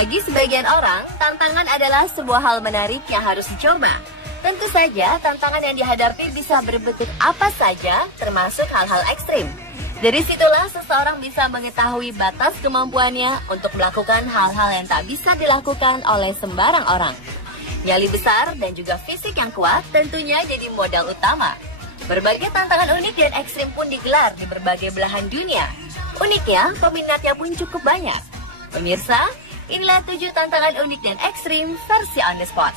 Bagi sebagian orang, tantangan adalah sebuah hal menarik yang harus dicoba. Tentu saja, tantangan yang dihadapi bisa berbentuk apa saja, termasuk hal-hal ekstrim. Dari situlah seseorang bisa mengetahui batas kemampuannya untuk melakukan hal-hal yang tak bisa dilakukan oleh sembarang orang. Nyali besar dan juga fisik yang kuat tentunya jadi modal utama. Berbagai tantangan unik dan ekstrim pun digelar di berbagai belahan dunia. Uniknya, peminatnya pun cukup banyak. Pemirsa, inilah 7 tantangan unik dan ekstrim versi On The Spot.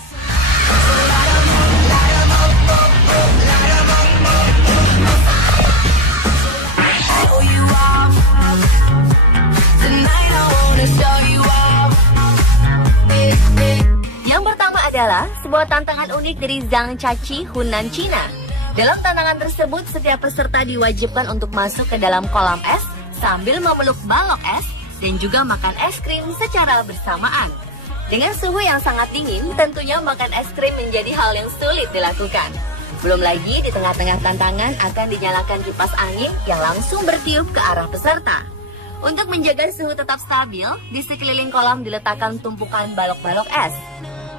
Yang pertama adalah sebuah tantangan unik dari Zhang Chachi, Hunan, China. Dalam tantangan tersebut, setiap peserta diwajibkan untuk masuk ke dalam kolam es sambil memeluk balok es dan juga makan es krim secara bersamaan. Dengan suhu yang sangat dingin, tentunya makan es krim menjadi hal yang sulit dilakukan. Belum lagi di tengah-tengah tantangan akan dinyalakan kipas angin yang langsung bertiup ke arah peserta. Untuk menjaga suhu tetap stabil, di sekeliling kolam diletakkan tumpukan balok-balok es.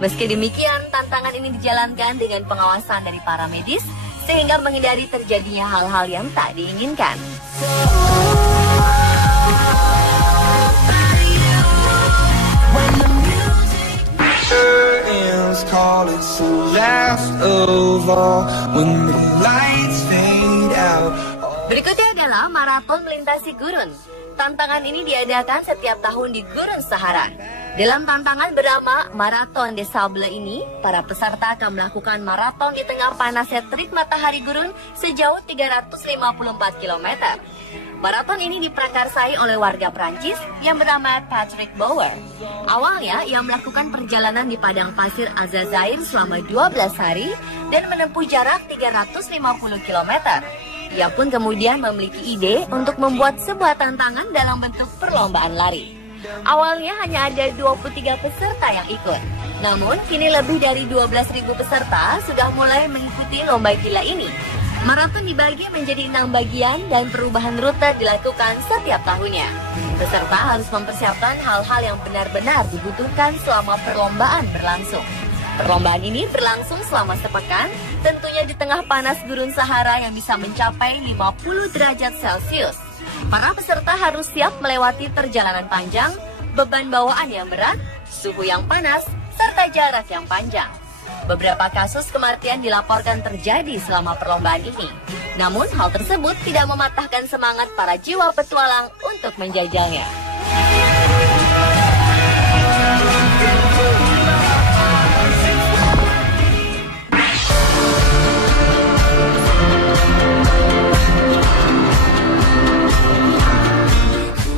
Meski demikian, tantangan ini dijalankan dengan pengawasan dari para medis, sehingga menghindari terjadinya hal-hal yang tak diinginkan. Berikutnya adalah maraton melintasi gurun. Tantangan ini diadakan setiap tahun di Gurun Sahara. Dalam tantangan bernama Marathon des Sables ini, para peserta akan melakukan maraton di tengah panasnya terik matahari gurun sejauh 354 km. Maraton ini diprakarsai oleh warga Prancis yang bernama Patrick Bauer. Awalnya, ia melakukan perjalanan di padang pasir Aljazair selama 12 hari dan menempuh jarak 350 km. Ia pun kemudian memiliki ide untuk membuat sebuah tantangan dalam bentuk perlombaan lari. Awalnya hanya ada 23 peserta yang ikut. Namun, kini lebih dari 12.000 peserta sudah mulai mengikuti lomba gila ini. Maraton dibagi menjadi 6 bagian dan perubahan rute dilakukan setiap tahunnya. Peserta harus mempersiapkan hal-hal yang benar-benar dibutuhkan selama perlombaan berlangsung. Perlombaan ini berlangsung selama sepekan, tentunya di tengah panas Gurun Sahara yang bisa mencapai 50 derajat Celcius. Para peserta harus siap melewati perjalanan panjang, beban bawaan yang berat, suhu yang panas, serta jarak yang panjang. Beberapa kasus kematian dilaporkan terjadi selama perlombaan ini. Namun hal tersebut tidak mematahkan semangat para jiwa petualang untuk menjajalnya.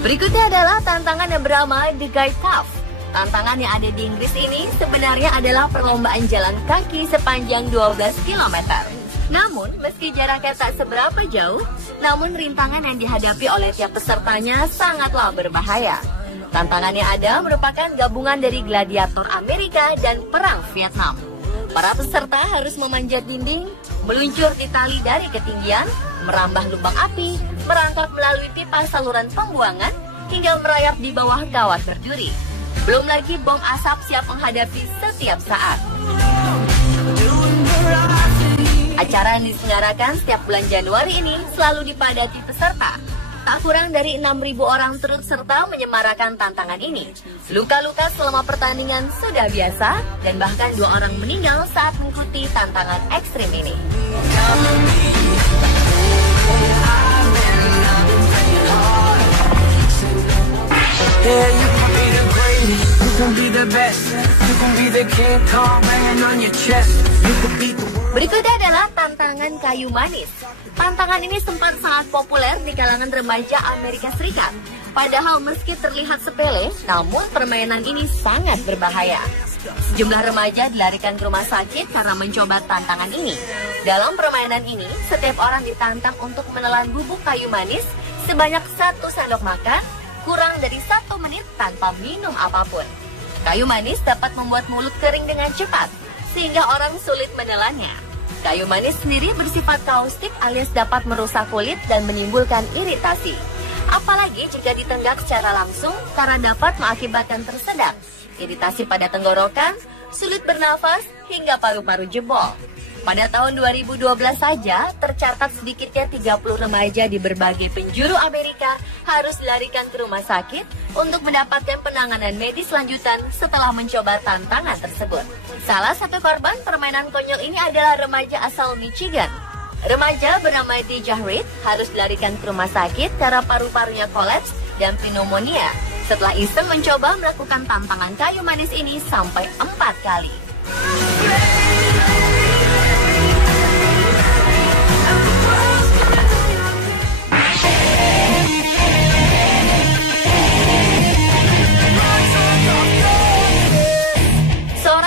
Berikutnya adalah tantangan yang bernama The Guide Path. Tantangan yang ada di Inggris ini sebenarnya adalah perlombaan jalan kaki sepanjang 12 km. Namun, meski jaraknya tak seberapa jauh, namun rintangan yang dihadapi oleh tiap pesertanya sangatlah berbahaya. Tantangan yang ada merupakan gabungan dari gladiator Amerika dan perang Vietnam. Para peserta harus memanjat dinding, meluncur di tali dari ketinggian, merambah lubang api, merangkak melalui pipa saluran pembuangan, hingga merayap di bawah kawat berduri. Belum lagi bom asap siap menghadapi setiap saat. Acara yang diselenggarakan setiap bulan Januari ini selalu dipadati peserta. Tak kurang dari 6.000 orang turut serta menyemarakan tantangan ini. Luka-luka selama pertandingan sudah biasa, dan bahkan 2 orang meninggal saat mengikuti tantangan ekstrim ini. Berikutnya adalah tantangan kayu manis. Tantangan ini sempat sangat populer di kalangan remaja Amerika Serikat. Padahal meski terlihat sepele, namun permainan ini sangat berbahaya. Sejumlah remaja dilarikan ke rumah sakit karena mencoba tantangan ini. Dalam permainan ini, setiap orang ditantang untuk menelan bubuk kayu manis sebanyak 1 sendok makan, kurang dari 1 menit tanpa minum apapun. Kayu manis dapat membuat mulut kering dengan cepat, sehingga orang sulit menelannya. Kayu manis sendiri bersifat kaustik alias dapat merusak kulit dan menimbulkan iritasi. Apalagi jika ditenggak secara langsung karena dapat mengakibatkan tersedak, iritasi pada tenggorokan, sulit bernafas, hingga paru-paru jebol. Pada tahun 2012 saja, tercatat sedikitnya 30 remaja di berbagai penjuru Amerika harus dilarikan ke rumah sakit untuk mendapatkan penanganan medis lanjutan setelah mencoba tantangan tersebut. Salah satu korban permainan konyol ini adalah remaja asal Michigan. Remaja bernama Deja Reed harus dilarikan ke rumah sakit karena paru-parunya kolaps dan pneumonia setelah iseng mencoba melakukan tantangan kayu manis ini sampai 4 kali.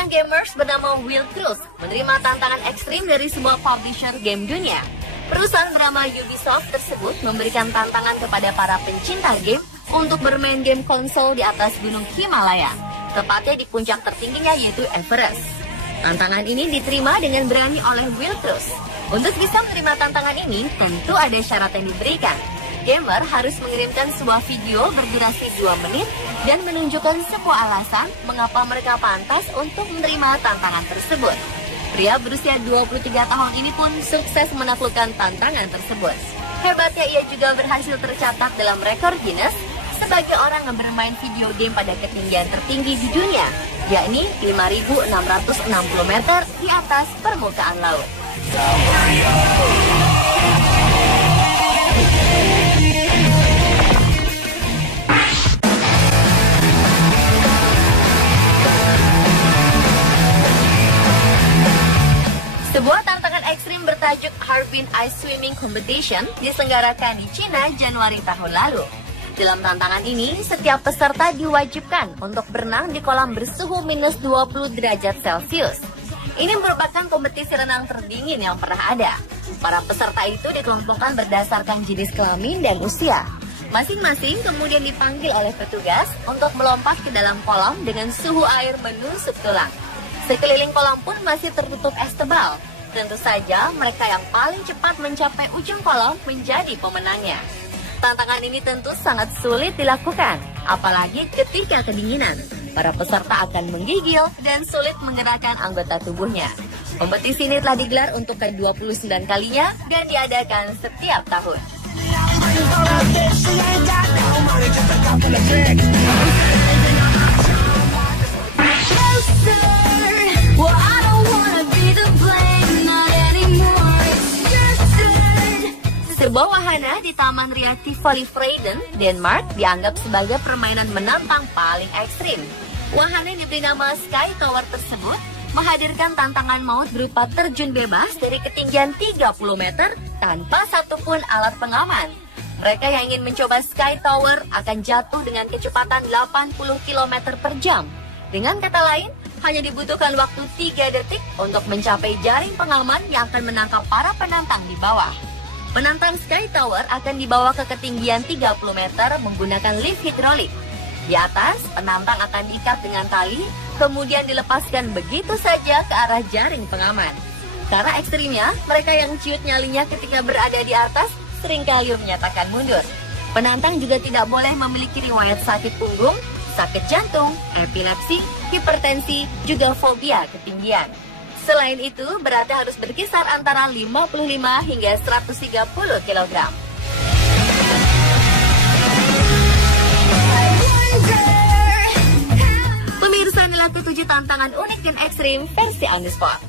Gamers bernama Will Cruz menerima tantangan ekstrim dari sebuah publisher game dunia. Perusahaan bernama Ubisoft tersebut memberikan tantangan kepada para pencinta game untuk bermain game konsol di atas gunung Himalaya, tepatnya di puncak tertingginya yaitu Everest. Tantangan ini diterima dengan berani oleh Will Cruz. Untuk bisa menerima tantangan ini, tentu ada syarat yang diberikan. Gamer harus mengirimkan sebuah video berdurasi 2 menit dan menunjukkan sebuah alasan mengapa mereka pantas untuk menerima tantangan tersebut. Pria berusia 23 tahun ini pun sukses menaklukkan tantangan tersebut. Hebatnya ia juga berhasil tercatat dalam rekor Guinness sebagai orang yang bermain video game pada ketinggian tertinggi di dunia, yakni 5.660 meter di atas permukaan laut. Sebuah tantangan ekstrim bertajuk Harbin Ice Swimming Competition diselenggarakan di Cina Januari tahun lalu. Dalam tantangan ini, setiap peserta diwajibkan untuk berenang di kolam bersuhu minus 20 derajat Celcius. Ini merupakan kompetisi renang terdingin yang pernah ada. Para peserta itu dikelompokkan berdasarkan jenis kelamin dan usia. Masing-masing kemudian dipanggil oleh petugas untuk melompat ke dalam kolam dengan suhu air menusuk tulang. Sekeliling kolam pun masih tertutup es tebal. Tentu saja mereka yang paling cepat mencapai ujung kolam menjadi pemenangnya. Tantangan ini tentu sangat sulit dilakukan, apalagi ketika kedinginan. Para peserta akan menggigil dan sulit menggerakkan anggota tubuhnya. Kompetisi ini telah digelar untuk ke-29 kalinya dan diadakan setiap tahun. Sebuah wahana di Taman Ria Tivoli Freden, Denmark dianggap sebagai permainan menantang paling ekstrim. Wahana yang diberi nama Sky Tower tersebut menghadirkan tantangan maut berupa terjun bebas dari ketinggian 30 meter tanpa satupun alat pengaman. Mereka yang ingin mencoba Sky Tower akan jatuh dengan kecepatan 80 km per jam. Dengan kata lain, hanya dibutuhkan waktu 3 detik untuk mencapai jaring pengaman yang akan menangkap para penantang di bawah. Penantang Sky Tower akan dibawa ke ketinggian 30 meter menggunakan lift hidrolik. Di atas, penantang akan diikat dengan tali, kemudian dilepaskan begitu saja ke arah jaring pengaman. Karena ekstrimnya, mereka yang ciut nyalinya ketika berada di atas seringkali menyatakan mundur. Penantang juga tidak boleh memiliki riwayat sakit punggung, sakit jantung, epilepsi, hipertensi, juga fobia ketinggian. Selain itu, beratnya harus berkisar antara 55 hingga 130 kg. Pemirsa, inilah ke-7 tantangan unik dan ekstrim versi On The Spot.